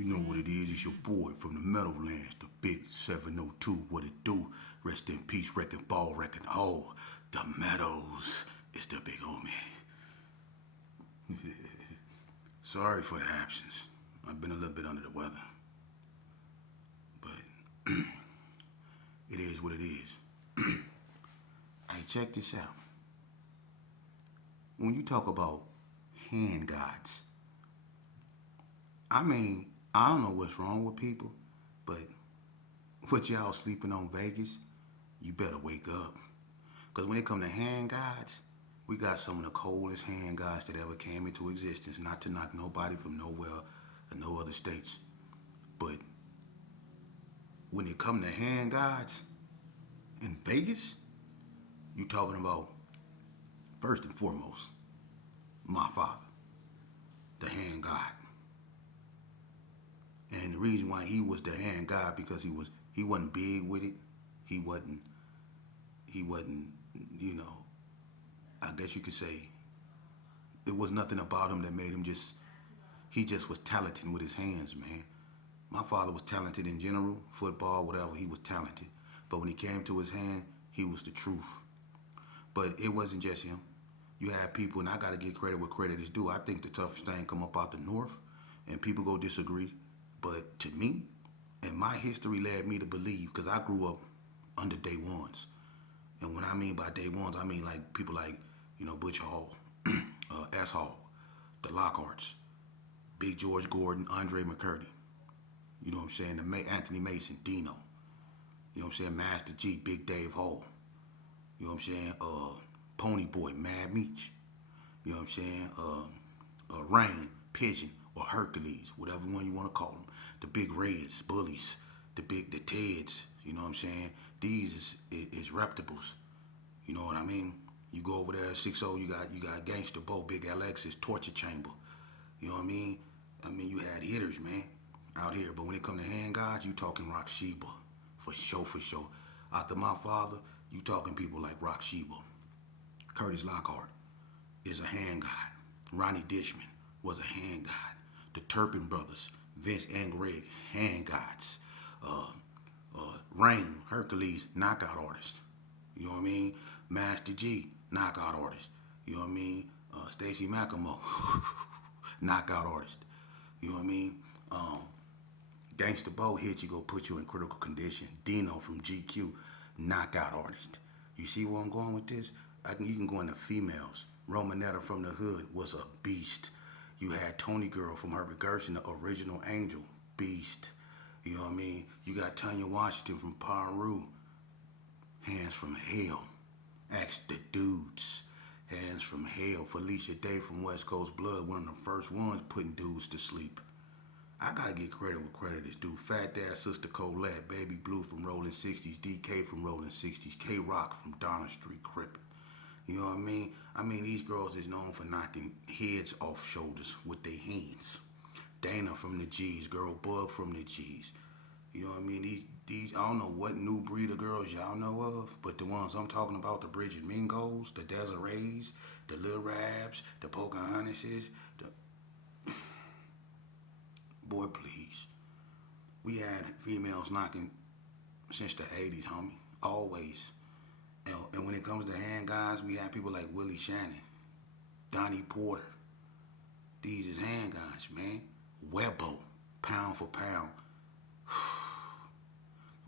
You know what it is. It's your boy from the Meadowlands, the big 702. What it do? Rest in peace, wrecking ball, wrecking all. The Meadows. It's the big homie. Sorry for the absence. I've been a little bit under the weather. But it is what it is. Hey, check this out. When you talk about hand gods, I don't know what's wrong with people, but what y'all sleeping on Vegas, you better wake up. Because when it come to hand gods, we got some of the coldest hand gods that ever came into existence. Not to knock nobody from nowhere or no other states. But when it come to hand gods in Vegas, you talking about, first and foremost, my father, the hand god. And the reason why he was the hand god because he wasn't big with it. He wasn't, you know, I guess you could say it was nothing about him that made him he just was talented with his hands, man. My father was talented in general, football, whatever, he was talented. But when he came to his hand, he was the truth. But it wasn't just him. You had people, and I got to give credit where credit is due. I think the toughest thing come up out the north, and people go disagree. But to me, and my history led me to believe, because I grew up under day ones. And when I mean by day ones, I mean like people like, Butch Hall, S. Hall, the Lockharts, Big George Gordon, Andre McCurdy. You know what I'm saying? Anthony Mason, Dino. You know what I'm saying? Master G, Big Dave Hall. You know what I'm saying? Pony Boy, Mad Meech. You know what I'm saying? Rain, Pigeon, or Hercules, whatever one you want to call them. The Big Reds, Bullies, the Teds. You know what I'm saying? These is reputables. You know what I mean? You go over there, 6-0, you got Gangster Bo, Big Alexis, Torture Chamber. You know what I mean? You had hitters, man, out here. But when it come to hand gods, you talking Rock Sheba. For sure. After my father, you talking people like Rock Sheba. Curtis Lockhart is a hand god. Ronnie Dishman was a hand god. The Turpin brothers, Vince and Greg, hand gods. Rain, Hercules, knockout artist. You know what I mean? Master G, knockout artist. You know what I mean? Stacy Macklemore, knockout artist. You know what I mean? Gangsta Bo hit you, go put you in critical condition. Dino from GQ, knockout artist. You see where I'm going with this? You can go into females. Romanetta from the hood was a beast. You had Tony Girl from Herbert Gershon, the original Angel, beast. You know what I mean? You got Tanya Washington from Paru, hands from hell. Ask the dudes, hands from hell. Felicia Day from West Coast Blood, one of the first ones putting dudes to sleep. I gotta get credit where credit is due. Fat Dad, Sister Colette, Baby Blue from Rolling 60s, DK from Rolling 60s, K-Rock from Donna Street Crippin'. You know what I mean? These girls is known for knocking heads off shoulders with their hands. Dana from the G's, Girl Bug from the G's. You know what I mean? These I don't know what new breed of girls y'all know of, but the ones I'm talking about, the Bridget Mingos, the Desirees, the Lil Rabs, the Pocahontases, boy, please. We had females knocking since the 80s, homie. Always. And when it comes to hand guys, we have people like Willie Shannon, Donnie Porter. These is hand guys, man. Webbo, pound for pound.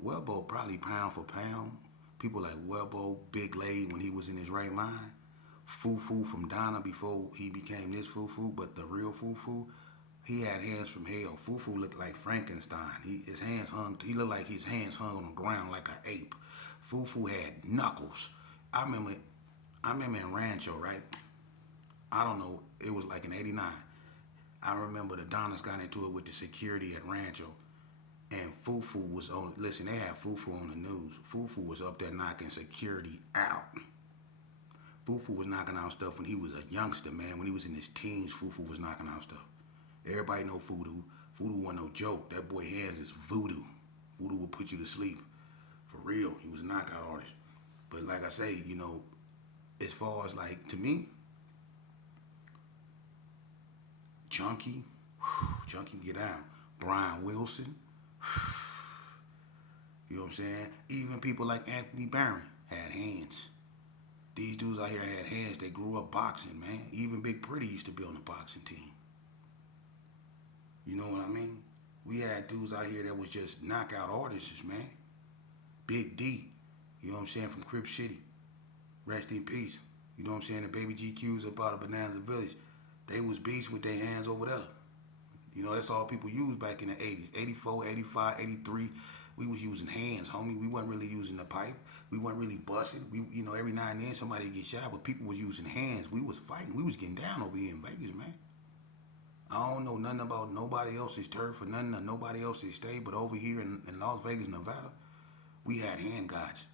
Webbo probably pound for pound. People like Webbo, Big Lay when he was in his right mind. Fufu from Donna before he became this Fufu, but the real Fufu, he had hands from hell. Fufu looked like Frankenstein. He looked like his hands hung on the ground like an ape. Fufu had knuckles. I remember in Rancho, right? I don't know, it was like in 89. I remember the Donnas got into it with the security at Rancho. And Fufu was on, listen, they had Fufu on the news. Fufu was up there knocking security out. Fufu was knocking out stuff when he was a youngster, man. When he was in his teens, Fufu was knocking out stuff. Everybody know Voodoo. Voodoo wasn't no joke. That boy hands is voodoo. Voodoo will put you to sleep. For real. He was a knockout artist. But like I say, as far as like, to me, Chunky, get down. Brian Wilson. You know what I'm saying? Even people like Anthony Barron had hands. These dudes out here had hands. They grew up boxing, man. Even Big Pretty used to be on the boxing team. You know what I mean? We had dudes out here that was just knockout artists, man. Big D, you know what I'm saying, from Crip City. Rest in peace. You know what I'm saying? The Baby GQs up out of Bonanza Village. They was beasts with their hands over there. You know, that's all people used back in the 80s. 84, 85, 83. We was using hands, homie. We wasn't really using the pipe. We wasn't really busting. Every now and then somebody get shot, but people was using hands. We was fighting. We was getting down over here in Vegas, man. I don't know nothing about nobody else's turf or nothing or nobody else's state, but over here in Las Vegas, Nevada, we had hand gods.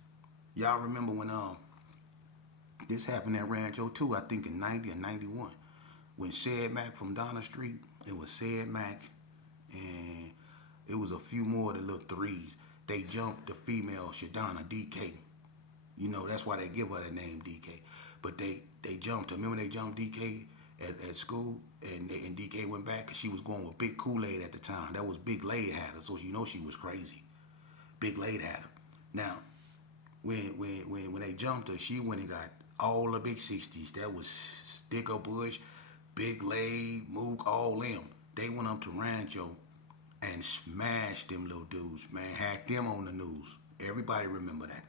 Y'all remember when this happened at Rancho too, I think in 90 or 91. When Said Mac from Donna Street, it was Said Mac and it was a few more of the little threes. They jumped the female Shadonna, DK. You know, that's why they give her that name, DK. But they jumped her. Remember they jumped DK at school? And DK went back because she was going with Big Kool-Aid at the time. That was Big Laid had her, so you know she was crazy. Big Laid had her. Now, when they jumped her, she went and got all the big 60s. That was Sticker Bush, Big Laid, Mook, all them. They went up to Rancho and smashed them little dudes, man. Had them on the news. Everybody remember that.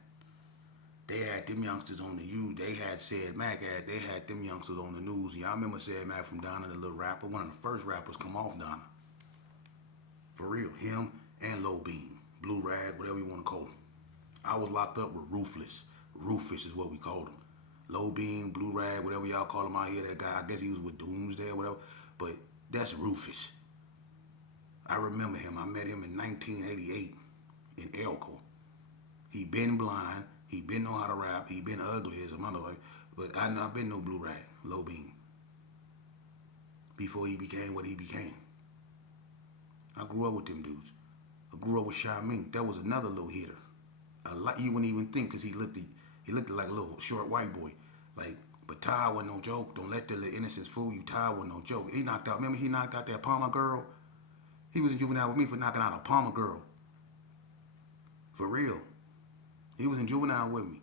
They had them youngsters on the news. They had Said Mac. They had them youngsters on the news. Y'all remember Said Mac from Donna, the little rapper? One of the first rappers come off Donna. For real. Him and Low Beam. Blue Rag, whatever you want to call him. I was locked up with Ruthless. Rufus is what we called him. Low Beam, Blue Rag, whatever y'all call him out here. That guy, I guess he was with Doomsday or whatever. But that's Rufus. I remember him. I met him in 1988 in Elko. He been blind. He been know how to rap. He been ugly as a motherfucker. But I not been no Blue Rag, Low Beam. Before he became what he became. I grew up with them dudes. I grew up with Shy Mink. That was another little hitter. A lot you wouldn't even think because he looked like a little short white boy. But Ty wasn't no joke. Don't let the little innocence fool you. Ty wasn't no joke. He knocked out. Remember he knocked out that Palmer girl. He was in juvenile with me for knocking out a Palmer girl. For real. He was in juvenile with me.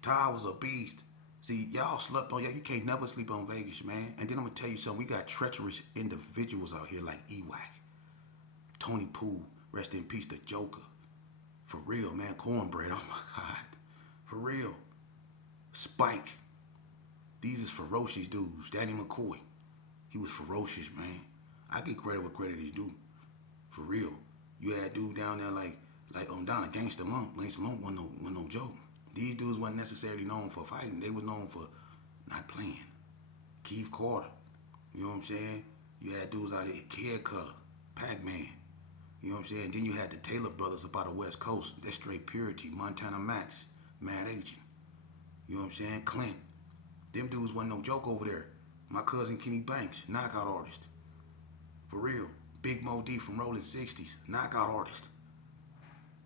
Ty was a beast. See, y'all slept on, you can't never sleep on Vegas, man. And then I'm going to tell you something. We got treacherous individuals out here like Ewak. Tony Poole, rest in peace, the Joker. For real, man. Cornbread, oh my God. For real. Spike. These is ferocious dudes. Danny McCoy. He was ferocious, man. I get credit where credit is due. For real. You had dude down there like Donna, Gangsta Monk. Gangsta Monk wasn't no joke. These dudes wasn't necessarily known for fighting. They was known for not playing. Keith Carter. You know what I'm saying? You had dudes out there, Kid Cutter, Pac-Man. You know what I'm saying? Then you had the Taylor brothers up out of West Coast. That's straight purity. Montana Max, Mad Agent. You know what I'm saying? Clint. Them dudes wasn't no joke over there. My cousin Kenny Banks, knockout artist. For real. Big Mo D from Rolling 60s, knockout artist.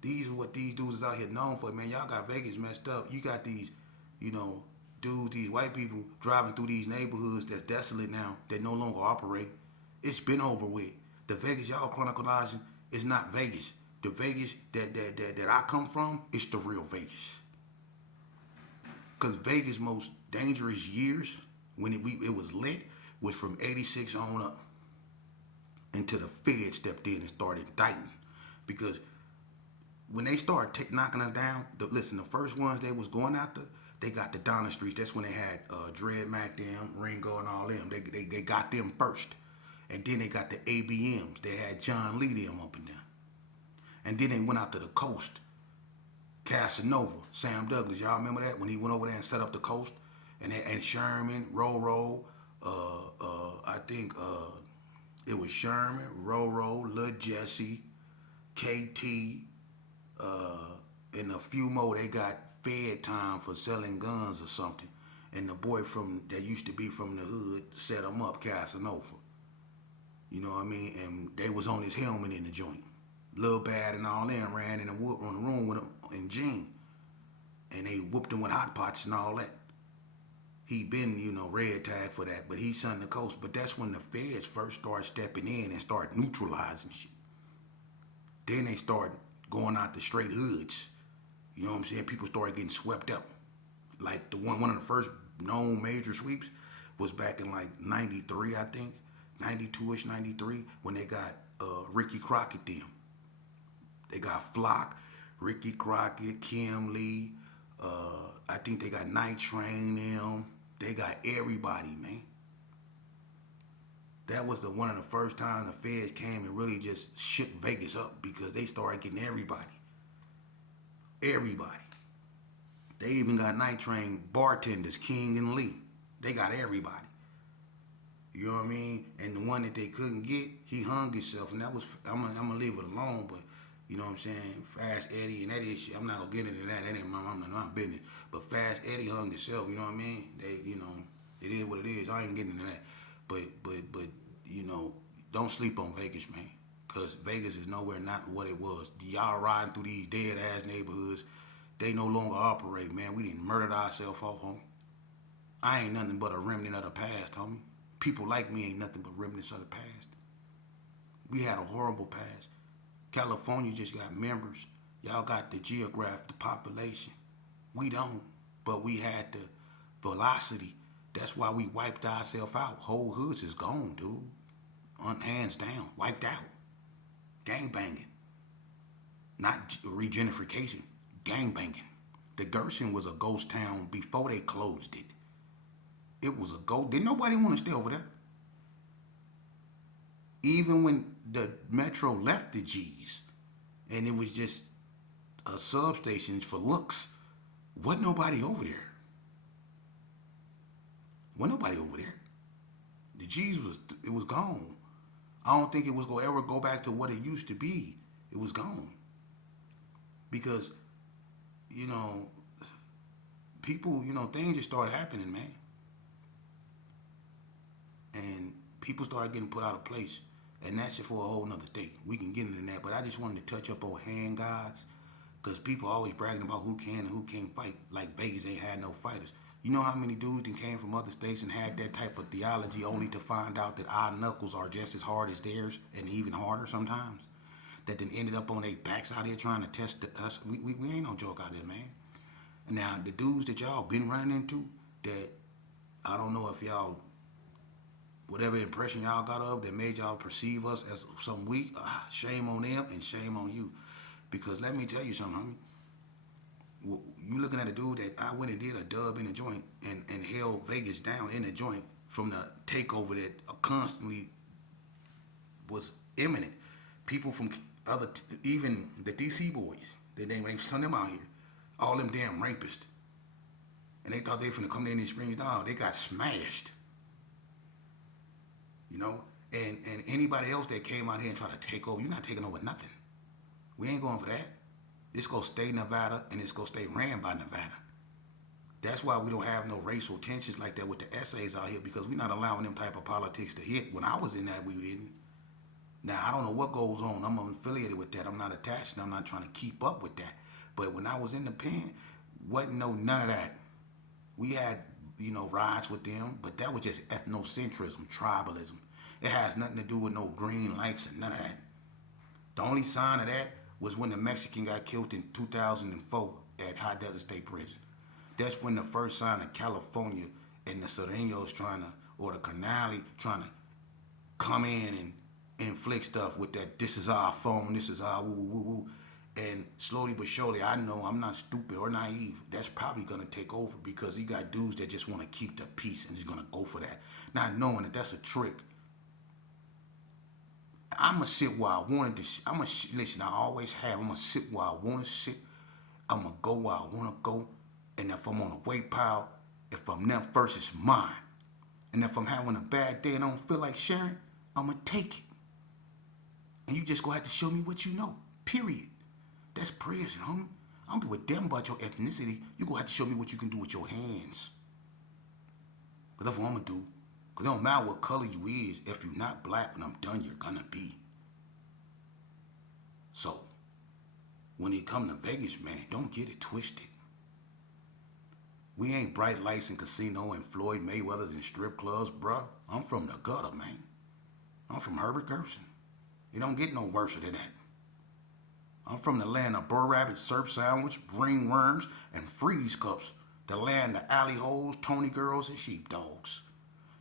These are what these dudes is out here known for, man. Y'all got Vegas messed up. You got these, dudes, these white people driving through these neighborhoods that's desolate now, that no longer operate. It's been over with. The Vegas y'all chronicalizing is not Vegas. The Vegas that I come from is the real Vegas. Because Vegas' most dangerous years, when it was lit, was from 86 on up until the Fed stepped in and started indicting. Because when they started knocking us down, the first ones they was going after, they got the Donna Streets. That's when they had Dread Mac them, Ringo and all them. They got them first. And then they got the ABMs. They had John Lee them up and down. And then they went out to the coast. Casanova, Sam Douglas. Y'all remember that? When he went over there and set up the coast? And Sherman, Roro, I think it was Sherman, Roro, Lil Jesse, KT, and a few more. They got fed time for selling guns or something. And the boy that used to be from the hood set him up, Casanova. You know what I mean? And they was on his helmet in the joint. Lil Bad and all them ran in the room with him in Gene. And they whooped him with hot pots and all that. he been, red tag for that, but he's on the coast. But that's when the feds first start stepping in and start neutralizing shit. Then they start going out the straight hoods. You know what I'm saying? People started getting swept up. Like one of the first known major sweeps was back in like '93, I think, '92ish, '93, when they got Ricky Crockett them. They got Flock, Ricky Crockett, Kim Lee. I think they got Night Train them. They got everybody, man. That was one of the first times the feds came and really just shook Vegas up because they started getting everybody. Everybody. They even got Night Train bartenders, King and Lee. They got everybody. You know what I mean? And the one that they couldn't get, he hung himself, and that was I'm gonna leave it alone. But you know what I'm saying? Fast Eddie and that is shit. I'm not gonna get into that. That ain't my business. But Fast Eddie hung himself. You know what I mean? It is what it is. I ain't getting into that. But don't sleep on Vegas, man. Cause Vegas is nowhere not what it was. Y'all riding through these dead ass neighborhoods. They no longer operate, man. We didn't murdered ourselves off, homie. I ain't nothing but a remnant of the past, homie. People like me ain't nothing but remnants of the past. We had a horrible past. California just got members. Y'all got the the population. We don't. But we had the velocity. That's why we wiped ourselves out. Whole hoods is gone, dude. Hands down. Wiped out. Gang banging. Not regentrification. Gang banging. The Gerson was a ghost town before they closed it. It was a ghost. Didn't nobody want to stay over there. Even when the metro left the G's and it was just a substation for looks, wasn't nobody over there. Wasn't nobody over there. The G's was gone. I don't think it was gonna ever go back to what it used to be. It was gone. Because, people, things just started happening, man. And people started getting put out of place. And that's just for a whole nother thing. We can get into that. But I just wanted to touch up on hand gods. Because people always bragging about who can and who can't fight. Like Vegas ain't had no fighters. You know how many dudes that came from other states and had that type of theology only to find out that our knuckles are just as hard as theirs and even harder sometimes? That then ended up on their backs out here trying to test us. We ain't no joke out there, man. Now, the dudes that y'all been running into, that I don't know if y'all, whatever impression y'all got of that made y'all perceive us as some weak, shame on them and shame on you. Because let me tell you something, homie. You looking at a dude that I went and did a dub in the joint and held Vegas down in the joint from the takeover that constantly was imminent. People from even the DC boys, they send them out here, all them damn rapists, and they thought they finna come in and spring it down. They got smashed, and anybody else that came out here and tried to take over, you're not taking over nothing. We ain't going for that. It's gonna stay Nevada, and it's gonna stay ran by Nevada. That's why we don't have no racial tensions like that with the essays out here, because we're not allowing them type of politics to hit. When I was in that, we didn't. Now, I don't know what goes on. I'm unaffiliated with that. I'm not attached, and I'm not trying to keep up with that. But when I was in the pen, wasn't none of that. We had, rides with them, but that was just ethnocentrism, tribalism. It has nothing to do with no green lights and none of that. The only sign of that was when the Mexican got killed in 2004 at High Desert State Prison. That's when the first sign of California and the Sureños or the Canali trying to come in and inflict stuff with that, this is our phone, this is our woo woo woo. And slowly but surely, I know I'm not stupid or naive. That's probably going to take over because you got dudes that just want to keep the peace and is going to go for that. Not knowing that that's a trick. I'm going to sit where I wanted to listen, I always have. I'm going to sit where I want to sit. I'm going to go where I want to go. And if I'm on a weight pile, if I'm left first, it's mine. And if I'm having a bad day and I don't feel like sharing, I'm going to take it. And you just going to have to show me what you know. Period. That's prison, homie. I don't give a damn about your ethnicity. You going to have to show me what you can do with your hands. But that's what I'm going to do. Because it don't matter what color you is. If you're not black when I'm done, you're going to be. So, when it come to Vegas, man, don't get it twisted. We ain't bright lights and casino and Floyd Mayweather's and strip clubs, bruh. I'm from the gutter, man. I'm from Herbert Gerson. It don't get no worse than that. I'm from the land of Burr Rabbit, surf sandwich, green worms, and freeze cups. The land of alley holes, Tony girls, and sheepdogs.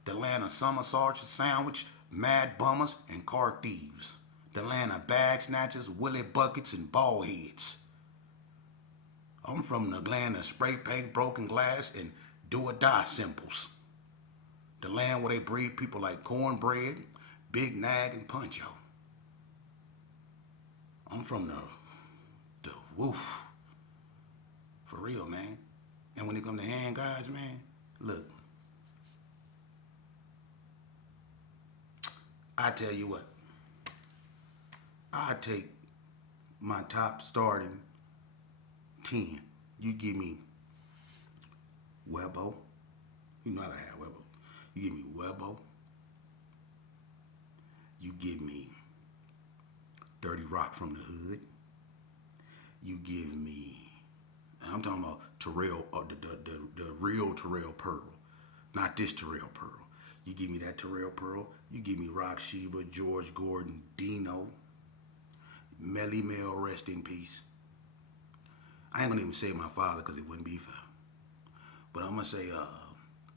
The land of summer sausage sandwich, mad bummers, and car thieves. The land of bag snatchers, willy buckets, and ball heads. I'm from the land of spray paint, broken glass, and do or die symbols. The land where they breed people like Cornbread, Big Nag, and Puncho. I'm from the woof. For real, man. And when it come to hand guys, man, look. I tell you what. I take my top starting 10. You give me Webbo. You know I gotta have Webbo. You give me Webbo. You give me Dirty Rock from the Hood. You give me, I'm talking about Terrell, the real Terrell Pearl, not this Terrell Pearl. You give me that Terrell Pearl. You give me Rock Sheba, George Gordon, Dino, Melly Mel, rest in peace. I ain't gonna even say my father because it wouldn't be fair. But I'm gonna say,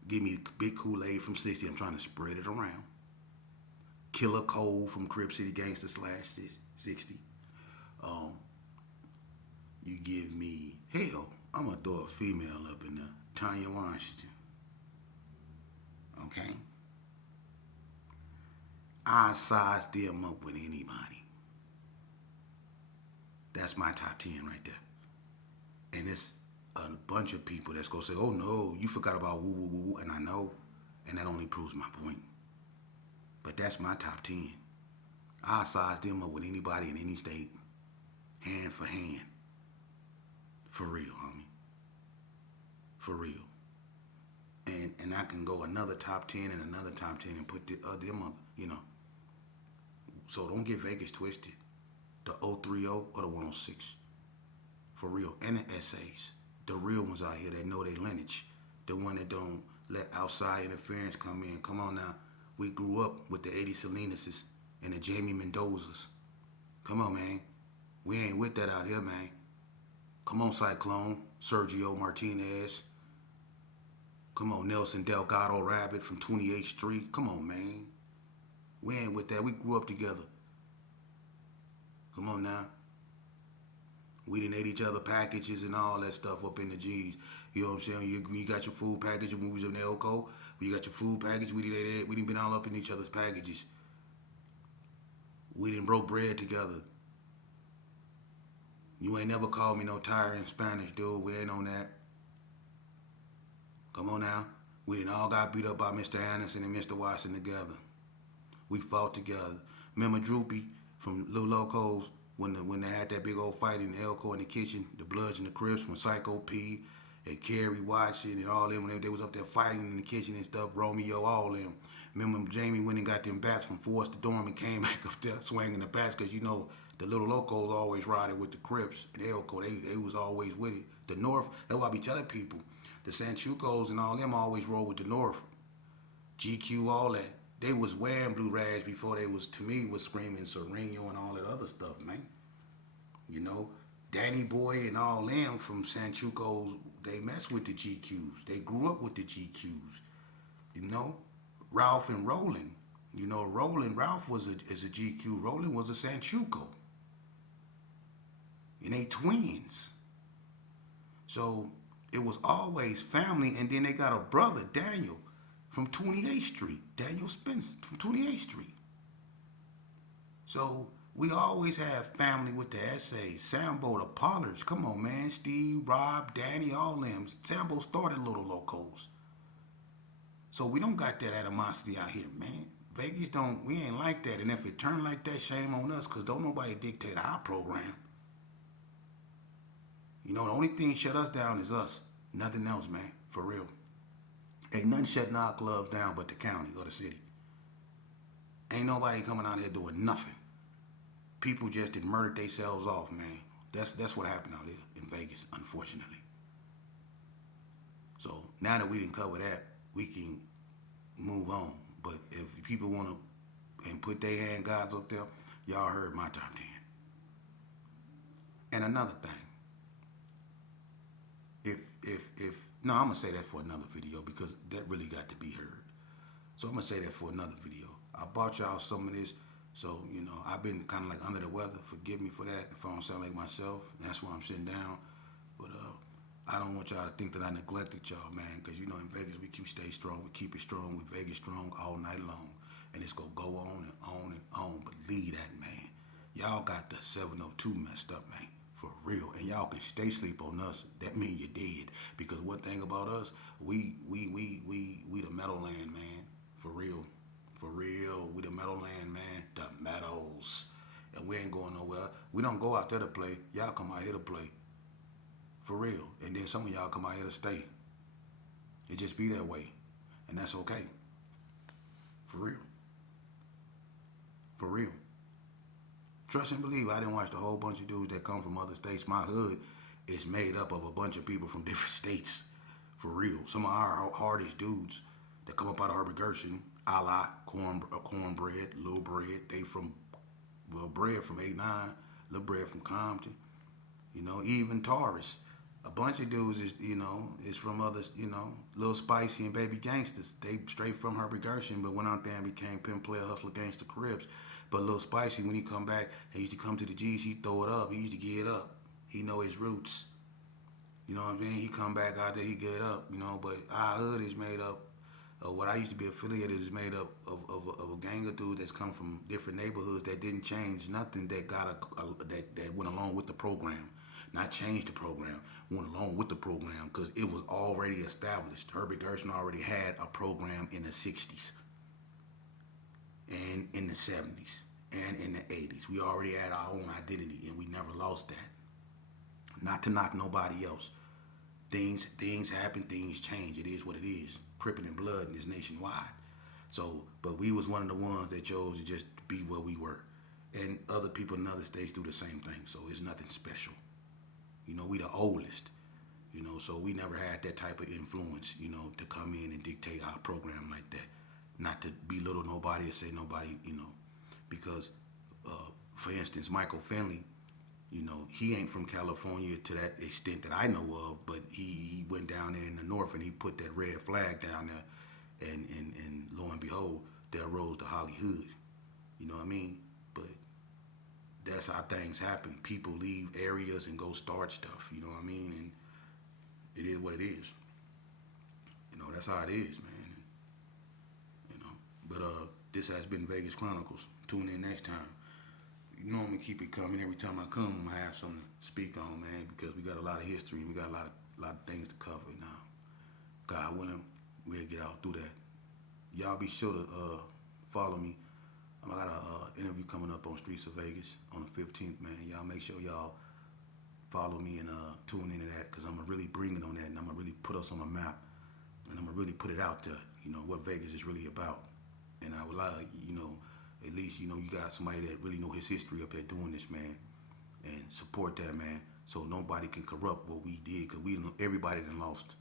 give me Big Kool-Aid from 60. I'm trying to spread it around. Killer Cole from Crip City Gangster / 60. You give me, hell, I'm gonna throw a female up in there, Tanya Washington. Okay? I size them up with anybody. That's my top 10 right there. And it's a bunch of people that's gonna say, oh no, you forgot about woo woo woo woo, and I know, and that only proves my point. But that's my top 10. I size them up with anybody in any state, hand for hand. For real, homie. For real. And I can go another top 10 and another top 10 and put them up, you know. So don't get Vegas twisted. The 030 or the 106. For real. And the essays. The real ones out here that know their lineage. The one that don't let outside interference come in. Come on now. We grew up with the Eddie Salinas' and the Jamie Mendozas. Come on, man. We ain't with that out here, man. Come on, Cyclone. Sergio Martinez. Come on, Nelson Delgado Rabbit from 28th Street. Come on, man. We ain't with that. We grew up together. Come on now. We didn't ate each other packages and all that stuff up in the G's. You know what I'm saying? You got your food package, your movies of Nelco. You got your food package. We didn't been all up in each other's packages. We didn't broke bread together. You ain't never called me no tyrant Spanish, dude. We ain't on that. Come on now. We didn't all got beat up by Mr. Anderson and Mr. Watson together. We fought together. Remember Droopy from Lil Locos when they had that big old fight in Elko in the kitchen, the Bloods and the Crips, when Psycho P and Kerry Watson and all them, when they was up there fighting in the kitchen and stuff, Romeo, all them. Remember when Jamie went and got them bats from Forrest the Dorm and came back up there swinging the bats, because you know the Little Locos always riding with the Crips and Elko. They was always with it. The North, that's why I be telling people, the Sanchucos and all them always roll with the North. GQ, all that. They was wearing blue rags before they was, to me, was screaming Sereno and all that other stuff, man. You know, Danny Boy and all them from Sanchucos, they mess with the GQs. They grew up with the GQs. You know, Ralph and Roland. You know, Ralph is a GQ. Roland was a Sanchuco. And they twins. So it was always family, and then they got a brother, Daniel, from 28th Street. Daniel Spence from 28th Street. So we always have family with the essays. Sambo, the Pollards. Come on, man. Steve, Rob, Danny, all them. Sambo started Little Locos. So we don't got that animosity out here, man. Vegas we ain't like that. And if it turned like that, shame on us, because don't nobody dictate our program. You know, the only thing shut us down is us. Nothing else, man. For real. Ain't nothing shutting our clubs down but the county or the city. Ain't nobody coming out here doing nothing. People just did murdered themselves off, man. That's what happened out here in Vegas, unfortunately. So Now that we didn't cover that, we can move on. But if people want to and put their hand gods up there, y'all heard my top 10. And another thing, if no, I'm gonna say that for another video because that really got to be heard. So I'm gonna say that for another video. I bought y'all some of this, so I've been kind of like under the weather. Forgive me for that if I don't sound like myself. That's why I'm sitting down. But I don't want y'all to think that I neglected y'all, man, because in Vegas we stay strong, we keep it strong, we Vegas strong all night long, and it's gonna go on and on and on. Believe that, man. Y'all got the 702 messed up, man. For real, and y'all can stay sleep on us. That mean you're dead. Because one thing about us, we the Meadowland, man. For real, we the Meadowland, man. The Meadows, and we ain't going nowhere. We don't go out there to play. Y'all come out here to play. For real, and then some of y'all come out here to stay. It just be that way, and that's okay. For real, for real. Trust and believe. I didn't watch the whole bunch of dudes that come from other states. My hood is made up of a bunch of people from different states. For real. Some of our hardest dudes that come up out of Herbert Gershon, a la cornbread, Little Bread. They from, Bread from 8-9, Little Bread from Compton. Even Taurus. A bunch of dudes is from others, Little Spicy and Baby Gangsters. They straight from Herbert Gershon, but went out there and became Pimp Player, Hustler, Gangster, Cribs. But Little Spicy, when he come back, he used to come to the G's, he throw it up. He used to get it up. He know his roots. You know what I mean? He come back out there, he get it up, But our hood is made up of what I used to be affiliated is made up of a gang of dudes that's come from different neighborhoods that didn't change nothing that that went along with the program. Not change the program, went along with the program because it was already established. Herbert Gershon already had a program in the 60s. And in the 70s and in the 80s. We already had our own identity and we never lost that. Not to knock nobody else. Things happen, things change. It is what it is. Crippin' and blood is nationwide. So, but we was one of the ones that chose to just be where we were. And other people in other states do the same thing. So it's nothing special. We the oldest. So we never had that type of influence, to come in and dictate our program like that. Not to belittle nobody or say nobody, because, for instance, Michael Finley, he ain't from California to that extent that I know of, but he went down there in the north and he put that red flag down there, and lo and behold, there rose the Holly Hood. You know what I mean? But that's how things happen. People leave areas and go start stuff. You know what I mean? And it is what it is. That's how it is, man. But this has been Vegas Chronicles. Tune in next time. I'm gonna keep it coming. Every time I come, I'm gonna have something to speak on, man, because we got a lot of history. We got a lot of things to cover now. God willing, we'll get out through that. Y'all be sure to follow me. I got an interview coming up on Streets of Vegas on the 15th, man. Y'all make sure y'all follow me and tune into that, because I'm gonna really bring it on that, and I'm gonna really put us on the map, and I'm gonna really put it out there. What Vegas is really about. And I would like, at least, you got somebody that really know his history up there doing this, man. And support that, man, so nobody can corrupt what we did, because everybody done lost.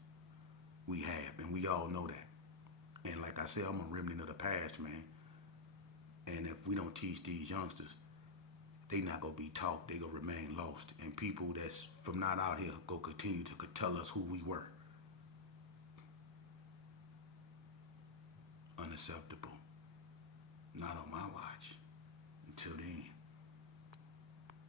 We have, and we all know that. And like I said, I'm a remnant of the past, man. And if we don't teach these youngsters, they not going to be taught. They going to remain lost. And people that's from not out here go continue to tell us who we were. Unacceptable. Not on my watch. Until then.